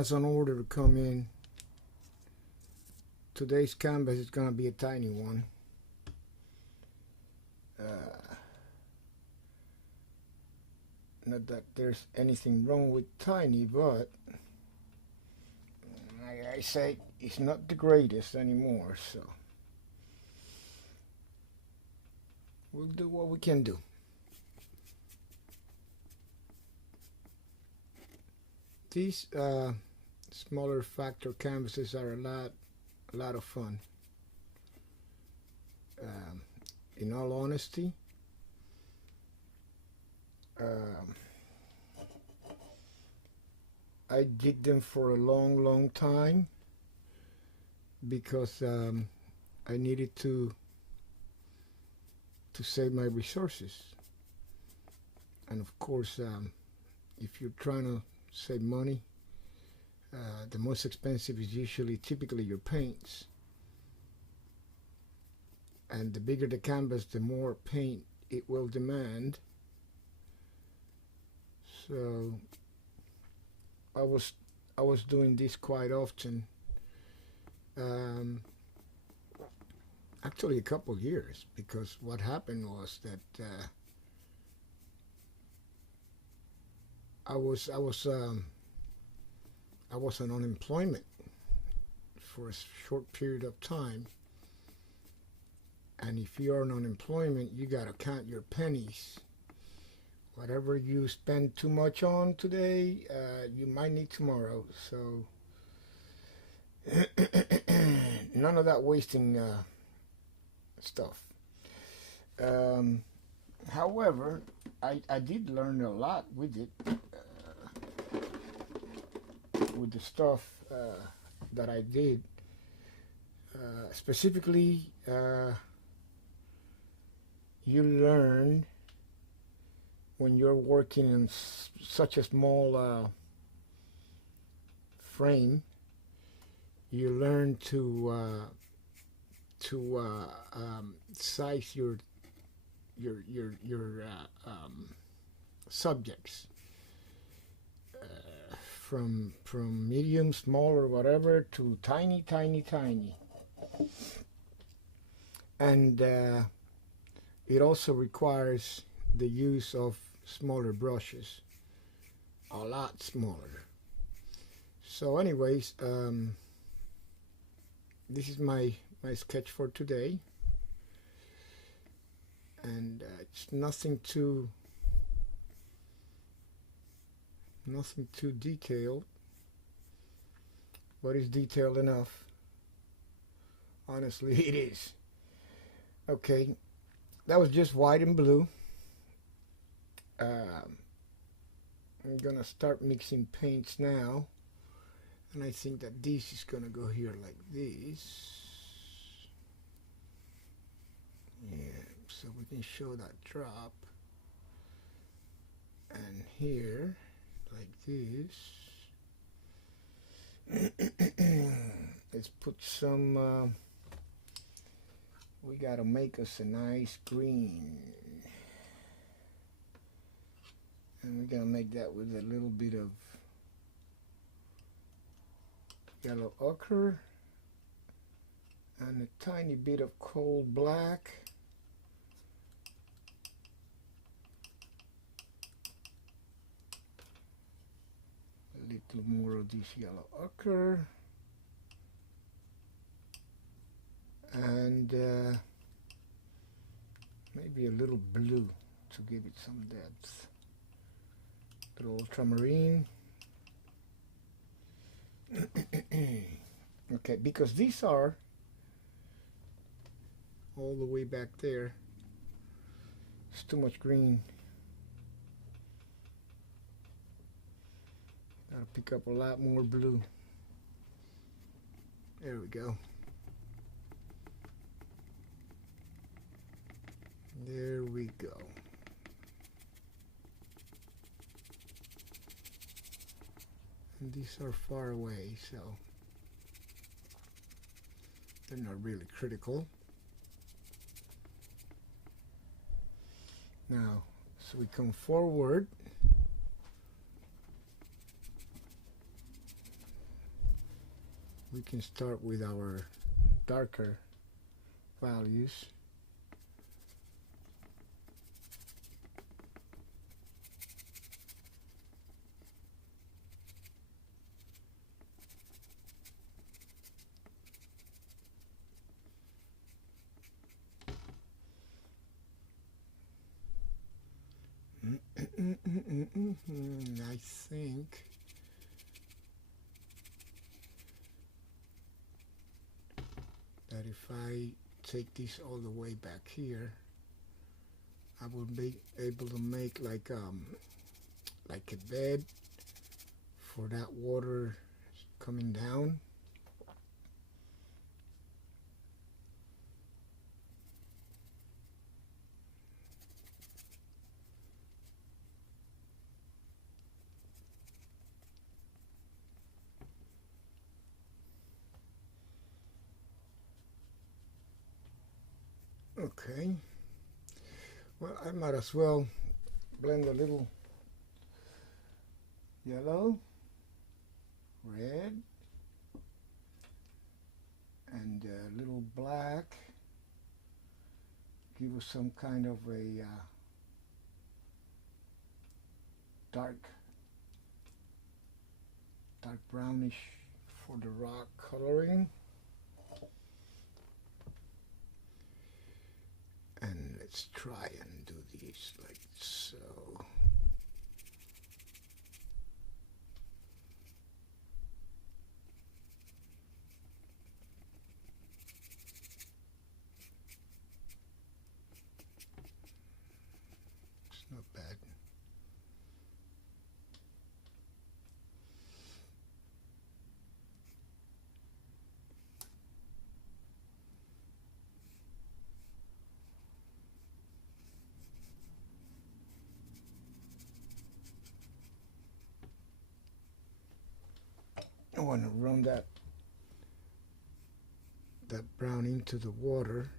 has an order to come in. Today's canvas is gonna be a tiny one. Not that there's anything wrong with tiny, but like I say, it's not the greatest anymore, so we'll do what we can do. These smaller factor canvases are a lot of fun. In all honesty, I did them for a long time because I needed to save my resources. And of course, if you're trying to save money, the most expensive is typically your paints. And the bigger the canvas, the more paint it will demand. So I was doing this quite often. Actually, a couple of years, because what happened was that I was on unemployment for a short period of time, and if you're on unemployment, you gotta count your pennies. Whatever you spend too much on today, you might need tomorrow. So none of that wasting stuff. However, I did learn a lot with it, with the stuff that I did. Specifically, you learn when you're working in such a small frame, you learn to size your subjects from medium, small, or whatever to tiny, and it also requires the use of smaller brushes, a lot smaller. So anyways, this is my sketch for today, and it's nothing too detailed, but it's detailed enough. Honestly, it is. Okay, that was just white and blue. I'm gonna start mixing paints now, and I think that this is gonna go here like this. Yeah, so we can show that drop, and here like this. Let's put some we gotta make us a nice green, and we're gonna make that with a little bit of yellow ochre and a tiny bit of coal black. A little more of this yellow ochre, and maybe a little blue to give it some depth. Little ultramarine. Okay, because these are all the way back there. It's too much green. Gotta pick up a lot more blue. There we go. There we go. And these are far away, so they're not really critical. Now, so we come forward. we can start with our darker values. I think that if I take this all the way back here, I will be able to make like a bed for that water coming down. Okay, well, I might as well blend a little yellow, red, and a little black. Give us some kind of a dark brownish for the rock coloring. And let's try and do these like so. It's not bad. I want to run that brown into the water,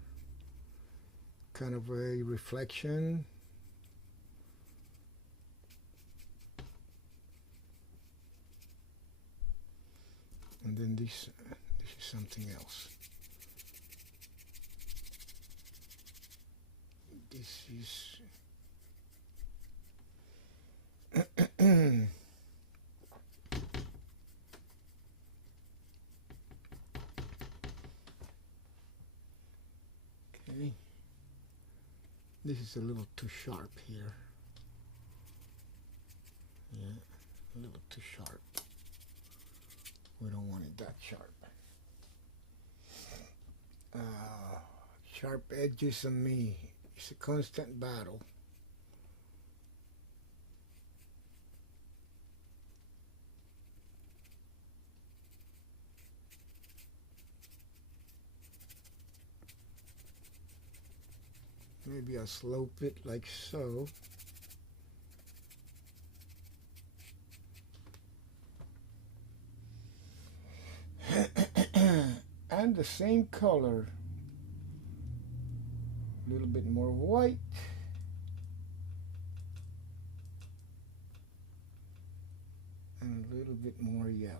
kind of a reflection. And then this is something else. This is okay. This is a little too sharp here. Yeah, a little too sharp. We don't want it that sharp. Sharp edges on me. It's a constant battle. Maybe I'll slope it like so. And the same color. A little bit more white. And a little bit more yellow.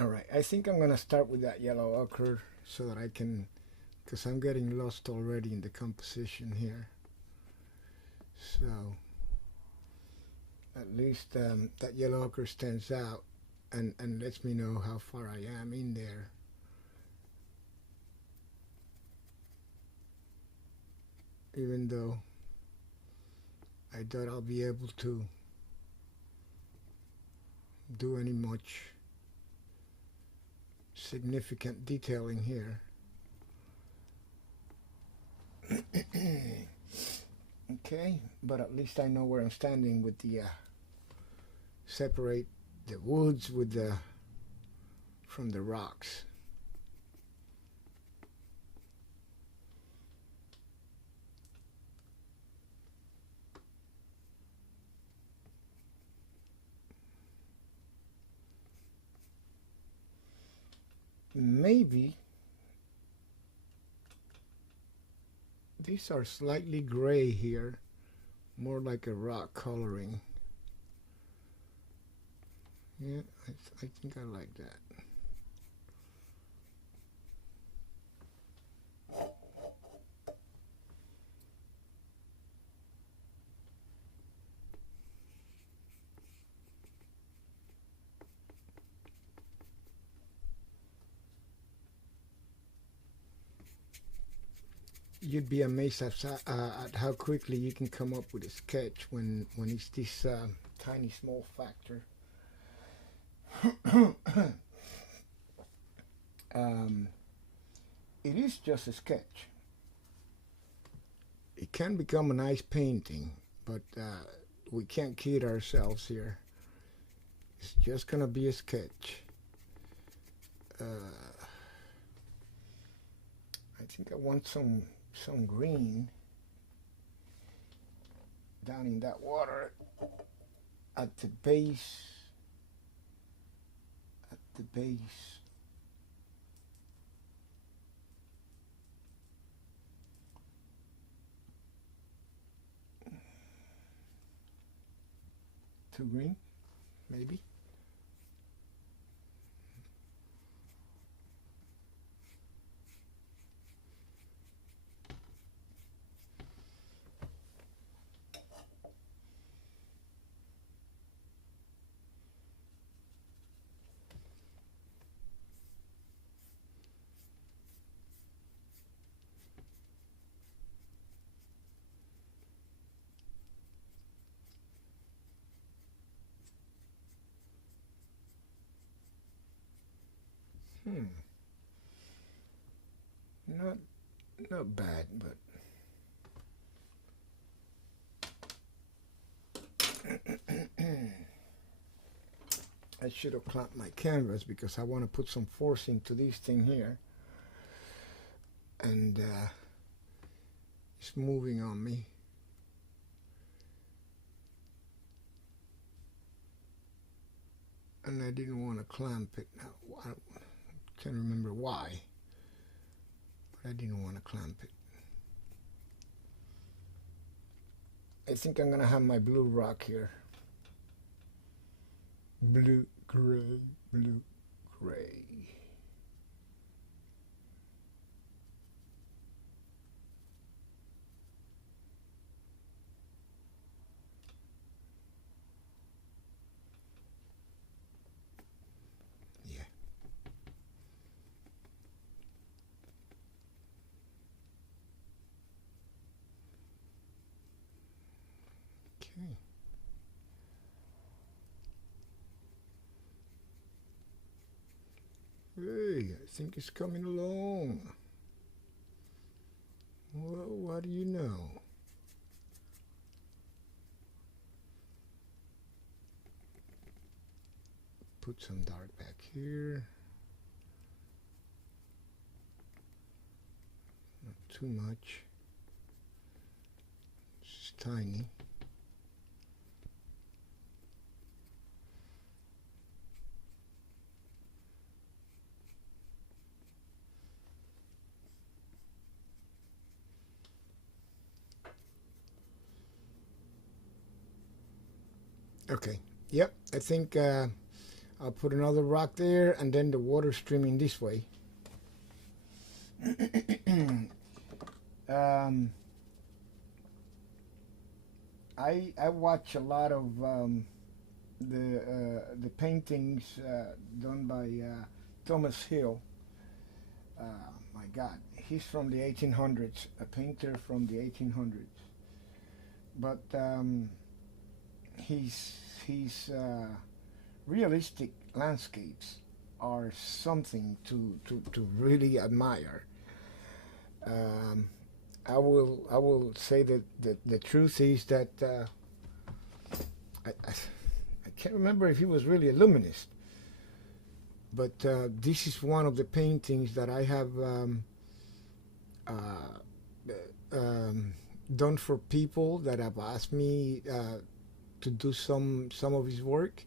Alright, I think I'm going to start with that yellow ochre so that I can, because I'm getting lost already in the composition here. So, at least that yellow ochre stands out and lets me know how far I am in there. Even though I doubt I'll be able to do any much significant detailing here. Okay, but at least I know where I'm standing with the separate the woods with the from the rocks. Maybe these are slightly gray here, more like a rock coloring. Yeah, I think I like that. You'd be amazed at how quickly you can come up with a sketch when it's this tiny small factor. It is just a sketch. It can become a nice painting, but we can't kid ourselves here. It's just gonna be a sketch. I think I want some green down in that water at the base. Too green, maybe. Not bad, but I should have clamped my canvas because I want to put some force into this thing here, and it's moving on me. And I didn't want to clamp it. Now, I can't remember why, but I didn't want to clamp it. I think I'm gonna have my blue rock here. Blue, gray, blue, gray. Yeah. Okay. Hey, I think it's coming along. Well, what do you know? Put some dark back here. Not too much. It's tiny. Okay, yep, I think I'll put another rock there and then the water streaming this way. I watch a lot of the paintings done by Thomas Hill. My God, he's from the 1800s, a painter from the 1800s. But his realistic landscapes are something to really admire. I will say that the truth is that I can't remember if he was really a luminist, but this is one of the paintings that I have uh, done for people that have asked me to do some of his work.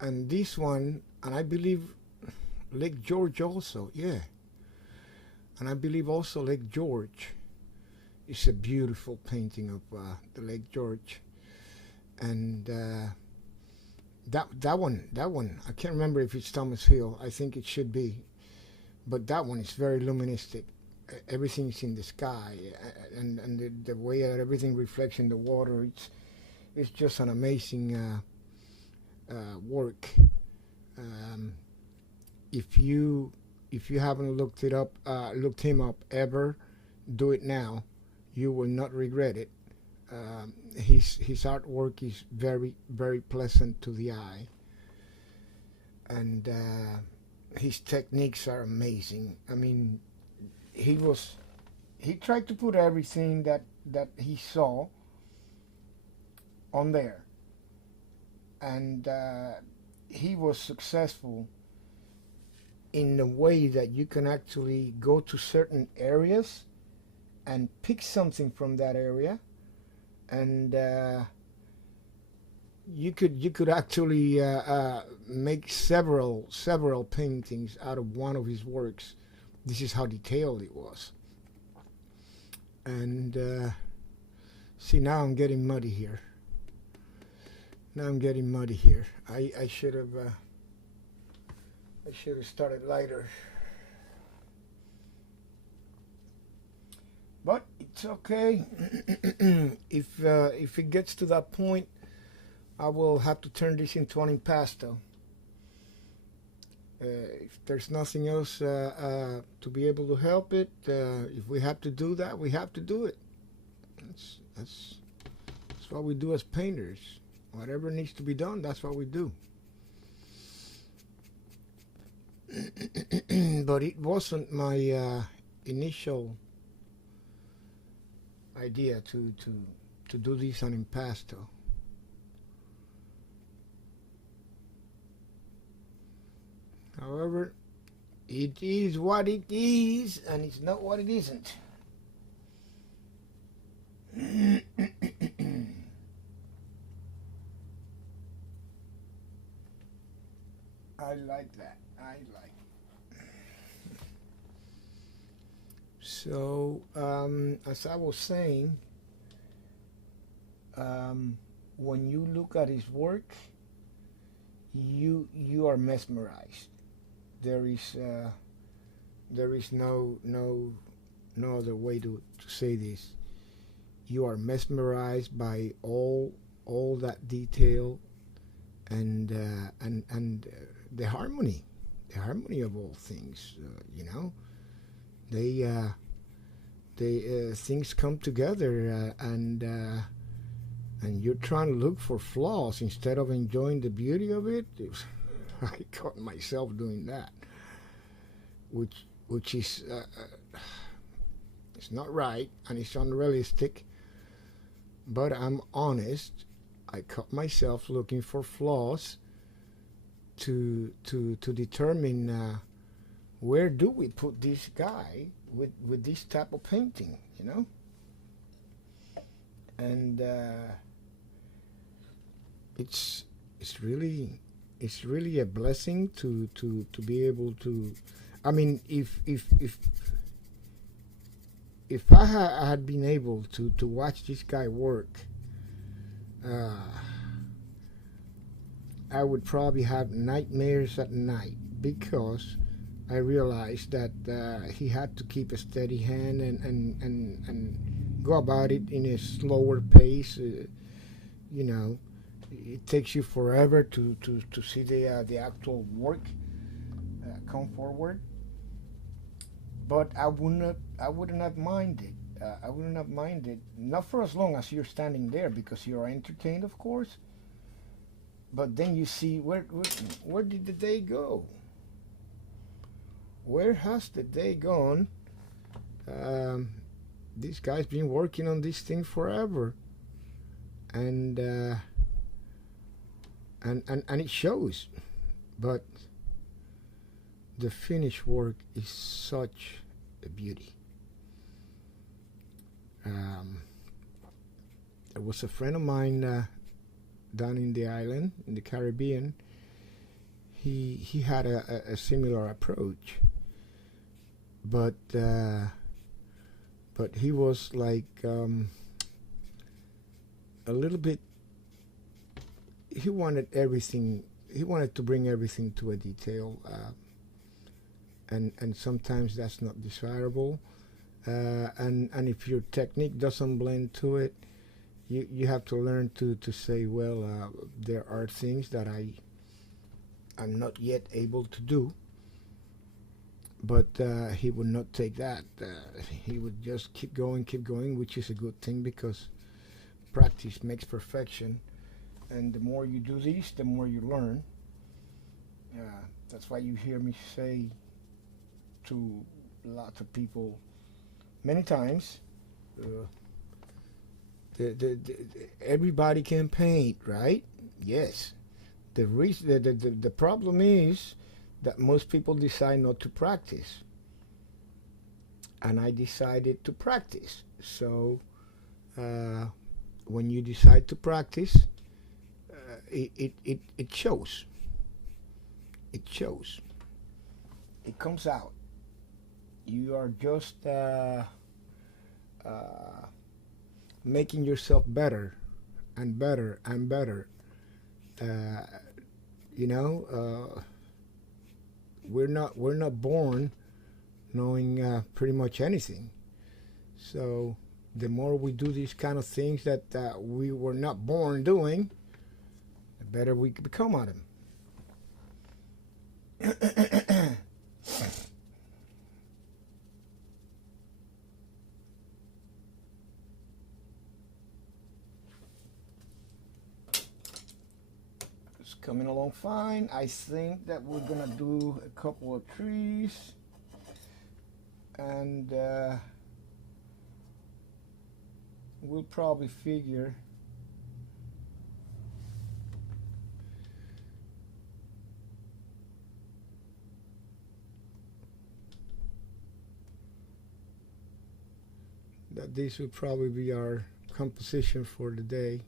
And this one, and I believe Lake George also, yeah. And I believe also Lake George is a beautiful painting of the Lake George. And that one, I can't remember if it's Thomas Hill. I think it should be, but that one is very luministic. Everything's in the sky, and the way that everything reflects in the water. It's just an amazing work. If you haven't looked him up ever, do it now. You will not regret it. His artwork is very, very pleasant to the eye, and his techniques are amazing. I mean, he tried to put everything that he saw on there, and he was successful in a way that you can actually go to certain areas and pick something from that area, and you could actually make several paintings out of one of his works. This is how detailed it was. And see, now I'm getting muddy here. I should have started lighter. But it's okay. If it gets to that point, I will have to turn this into an impasto. If there's nothing else to be able to help it, if we have to do that, we have to do it. That's what we do as painters. Whatever needs to be done, that's what we do. But it wasn't my initial idea to do this on impasto. However, it is what it is, and it's not what it isn't. I like that. So, as I was saying, when you look at his work, you are mesmerized. There is no other way to say this. You are mesmerized by all that detail and the harmony of all things. They things come together, and you're trying to look for flaws instead of enjoying the beauty of it. I caught myself doing that, which is it's not right and it's unrealistic. But I'm honest. I caught myself looking for flaws to determine where do we put this guy with this type of painting, and it's really a blessing to be able to. I mean, if I had been able to watch this guy work, I would probably have nightmares at night, because I realized that he had to keep a steady hand and go about it in a slower pace. It takes you forever to see the actual work come forward. But I wouldn't have minded. I wouldn't have minded, not for as long as you're standing there, because you're entertained, of course. But then you see where did the day go? Where has the day gone? This guy's been working on this thing forever, and and it shows. But the finished work is such a beauty. Um, there was a friend of mine down in the island in the Caribbean. He had a similar approach, but he was like a little bit. He wanted everything. He wanted to bring everything to a detail, and sometimes that's not desirable. And if your technique doesn't blend to it, you have to learn to say, well, there are things that I'm not yet able to do. But he would not take that. He would just keep going, which is a good thing because practice makes perfection. And the more you do these, the more you learn. That's why you hear me say to lots of people many times, everybody can paint, right? Yes. The problem is that most people decide not to practice. And I decided to practice. So when you decide to practice, it shows. It shows. It comes out. You are just making yourself better and better and better. You know, we're not born knowing pretty much anything. So the more we do these kind of things that we were not born doing, the better we become at them. It's coming along fine. I think that we're gonna do a couple of trees, and we'll probably figure that this will probably be our composition for the day.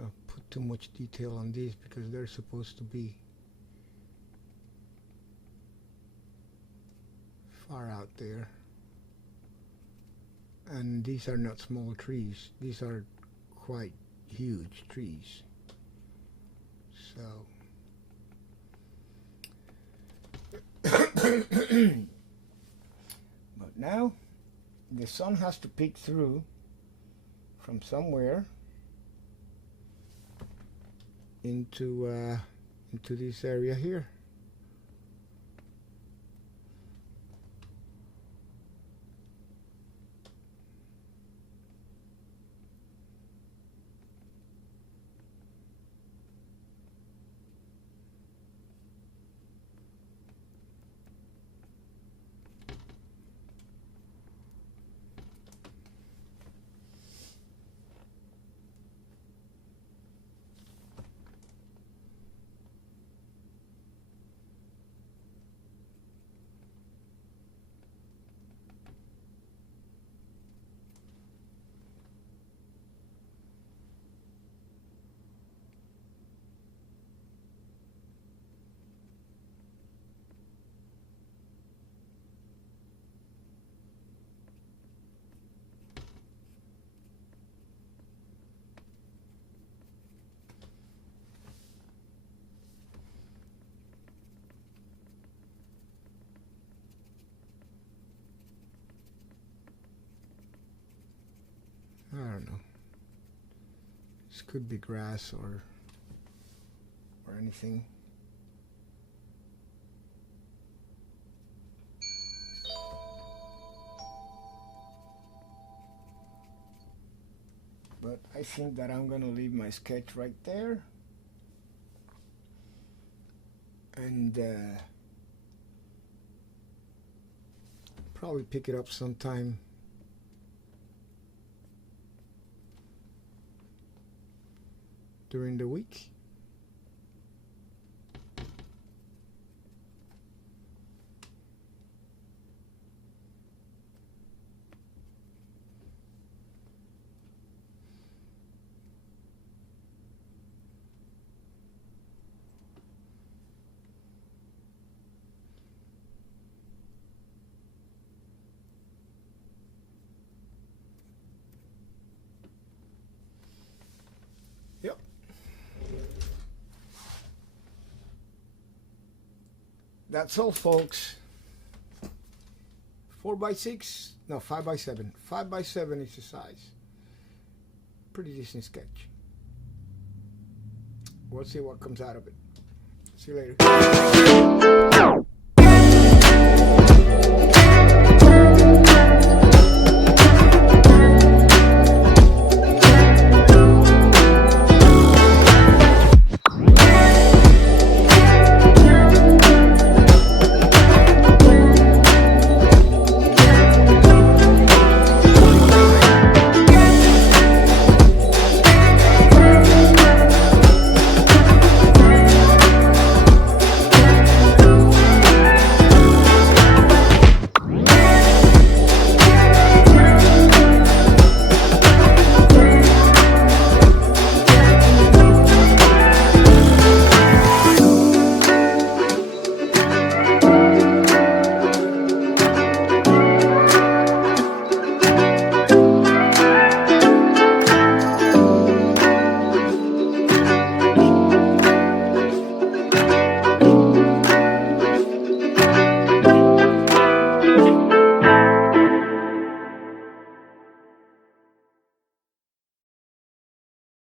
I'll put too much detail on these because they're supposed to be far out there. And these are not small trees. These are quite huge trees. So but now the sun has to peek through from somewhere into this area here. could be grass or anything. But I think that I'm gonna leave my sketch right there, and probably pick it up sometime during the week. Yep. That's all, folks. 4x6, no, 5x7. 5x7 is the size. Pretty decent sketch. We'll see what comes out of it. See you later.